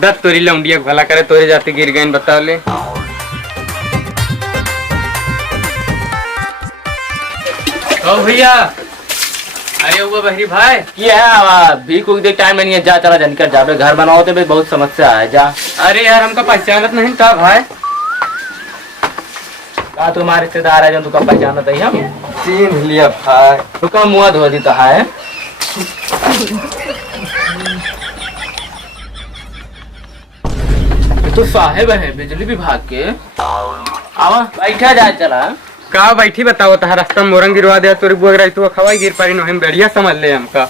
दस तोरी लौंडिया भला करे तोरे जाते गिर गए बताओ ले। ओ भैया, अरे वो बहरी भाई क्या है भी कुछ देख टाइम नहीं है, जा चला जानकर जा घर बनाओ तो बहुत समस्या है जा। अरे यार हमका पहचानत नहीं था भाई। का तुम्हारे रिश्तेदार है जो तुका पहचानत है हम चिन्ह लिया भाई। तुका मुँह धो देता है। तो साहेब है बिजली विभाग के। आवा बैठा जा चला का बैठी बताओ था रास्ता में मोरंग गिरवा दिया तोरी बुआ तो खवाई गिर पारी नहीं बढ़िया समझ ले हमका।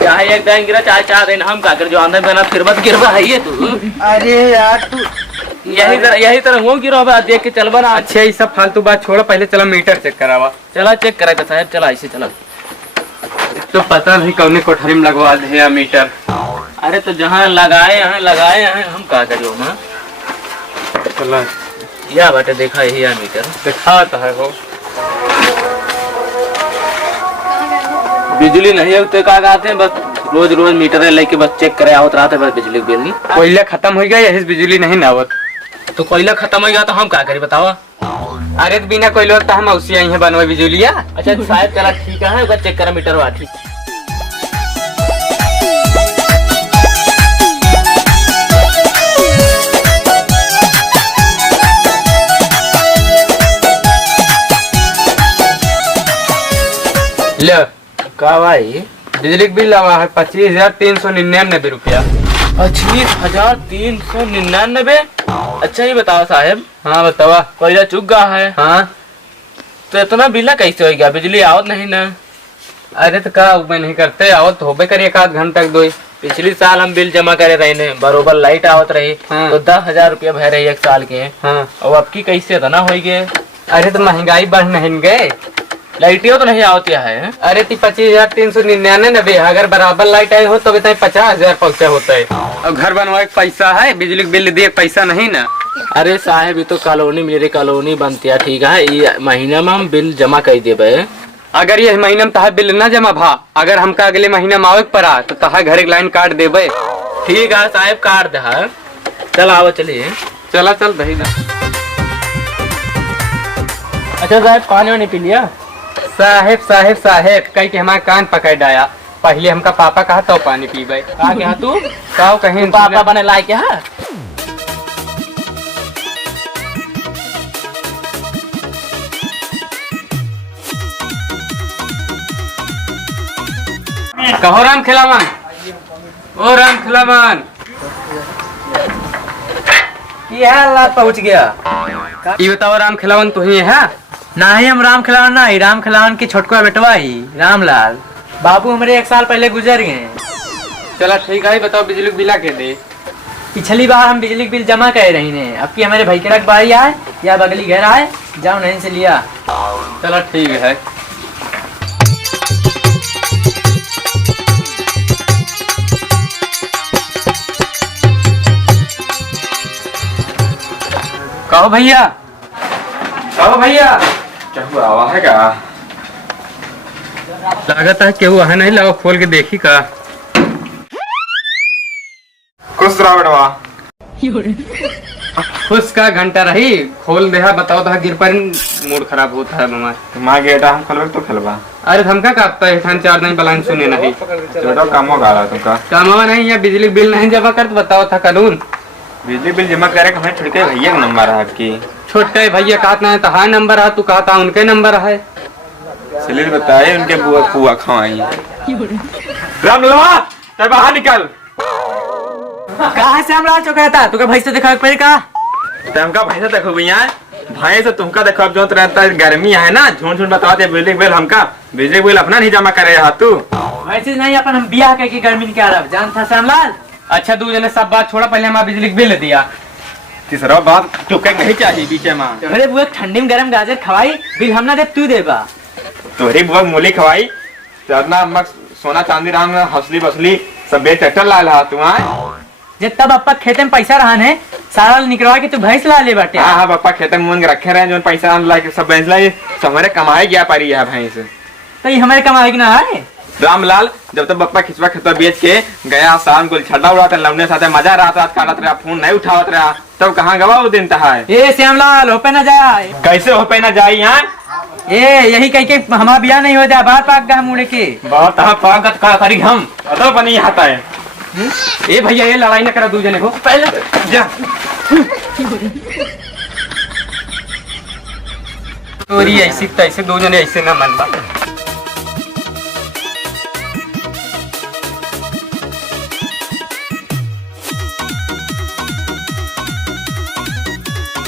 चाहे एक दिन गिरा चाहे 4 दिन हम का कर जो आंदर बना फिर मत गिरवा है ये तू। अरे यार तू यही तरह वो गिरवा देख के चल बना। अच्छा ये सब फालतू बात छोड़ो, पहले चला मीटर चेक करावा। चला चेक करा था साहब, चला ऐसे चला। तो पता नहीं कौन कोठरी में लगवा दे मीटर। अरे तो जहाँ लगाए हैं हम का करियो ना। चला या बेटे देखा यही है मीटर दिखाता है वो। बिजली नहीं है तो का कहते हैं बस रोज रोज मीटर लेके बस चेक करे आवत रहते बस बिजली बिल नहीं। कोयला खत्म हो गया यही बिजली नहीं नावत। तो कोयला खत्म हो गया तो हम क्या करें बतावा। अरे तो बिना कोयला तो हम उसी आई है बनवा बिजलिया। अच्छा साहब चला ठीक है बस चेक करा मीटर वा ठीक। ले का भाई बिजली का बिल आवा है 25,399 रुपया। 25,399। अच्छा ये बताओ साहब। हाँ बतावा। कोयला चुक गया है। हाँ तो इतना बिल कैसे हो गया, बिजली आवत नहीं ना। अरे तो का मैं नहीं करते आवत होबे करिए एक आध घंटा दो। पिछली साल हम बिल जमा करे रहे ने बरोबर लाइट आवत रही। हाँ। तो 10,000 रुपया भर रही 1 साल के। हाँ और अब की कैसे तो ना हो गए। अरे तो महंगाई बढ़ नहीं गए, लाइटियों तो नहीं आवती है। अरे 25,399 अगर बराबर लाइट आई हो तो 50,000 पहुँचा होता है। और घर बनवाए पैसा है, बिजली का बिल दिए पैसा नहीं ना। अरे साहब ये तो कॉलोनी मेरी कॉलोनी बनती है ठीक है, ये महीना में हम बिल जमा कर देवे। अगर ये महीना में तहा बिल ना जमा भा, अगर हमका अगले महीना में आवे पड़ा तो तहा घर लाइन काट देवे। ठीक है साहब काट दे। चल आओ चलिए। चला चल दही ना। अच्छा साहब पानी वानी पी लिया। साहेब साहेब साहेब कह के हमारा कान पकड़ डाया। पहले हमका पापा कहा तो पानी पीबे। कहा क्या तू कहो कहीं पापा बने लाए क्या। कहो राम खिलावन, ओ राम खिलावन ये अल्लाह पहुंच गया। ये बताओ राम खिलावन तू ही है? नहीं हम राम खिलावन नहीं, राम खिलावन की छोटका बेटवा ही रामलाल। बाबू हमारे 1 साल पहले गुजर गए। चला ठीक है, बताओ बिजली बिला के दे। पिछली बार हम बिजली बिल जमा कर रही ने, अब की हमारे भाई के रख बारी आए या बगली घर आए जाओ नहीं से लिया। चला ठीक है। कहो भैया, कहो भैया क्या हुआ आवा है क्या? लागत है केहू है नहीं, लगा खोल के देखी का। खुश रहा बेटवा। खुश का घंटा रही खोल दे। बताओ तो गिर पर मूड खराब होता है ममा। माँ गेटा हम खोलबे तो खेलबा। अरे हमका काटता है 4 दिन बलान सुने नहीं। छोटा काम होगा रहा तुमका। कामवा नहीं है, बिजली बिल नहीं जमा कर तो बताओ था कानून। बिजली बिल जमा करे हमें छोटके भैया का नंबर है आपकी। छोटके भैया कहता है तो हाँ नंबर है, तू कहता उनके नंबर है। चलिए बताए उनके बुआ पुआ खवाई। रामलवा तब बाहर निकल। कहाँ से हमला चुका था तुका भाई से देखा पड़े का। तुमका भैंसा देखो भैया, भाई से तुमका देखो अब जो रहता है गर्मी है ना, झूठ झूठ बताते बिजली बिल हमका। बिजली बिल अपना नहीं जमा करे रहा तू। वैसे नहीं अपन हम बियाह करके गर्मी निकाल रहा जान था श्यामलाल। अच्छा तू जने सब बात छोड़ा, पहले हमारा बिजली बिल दिया। तीसरा बात टुके नहीं चाहिए बीचे में। अरे बुआ ठंडी में गरम गाजर खवाई बिल हम ना दे तू देबा। तोहरी बुआ मूली खवाई चरना सोना चांदी राम हौसली बसली सब बेच ट्रैक्टर ला रहा तू। जब तब अपा खेते में पैसा रहा ने सारा निकलवा के तू भैंस ला ले बाटे। हाँ पापा खेते में मुंग रखे रहे जो पैसा ला के सब भैंस ला हमारे कमाए गया पारी है भैंस। तो ये हमारे कमाई ना है। रामलाल जब तक बप्पा खिचवा खेतवा बेच के गया शाम को छड्डा उड़ाते लवने साथे मजा रात रात काटत रहा, फोन नहीं उठावत रहा, तब कहाँ गवा वो दिन था। ए श्यामलाल हो पे ना जाया। कैसे हो पे ना जाई यहाँ? ए यही कह के हमारा बियाह नहीं हो जाए, बाहर पाक गा मुड़े के बहुत पागत का करी हम तो बनी आता है। ए भैया ये लड़ाई न करा दू जने को पहले जा तोरी ऐसी तैसे दो जने ऐसे ना मन बा।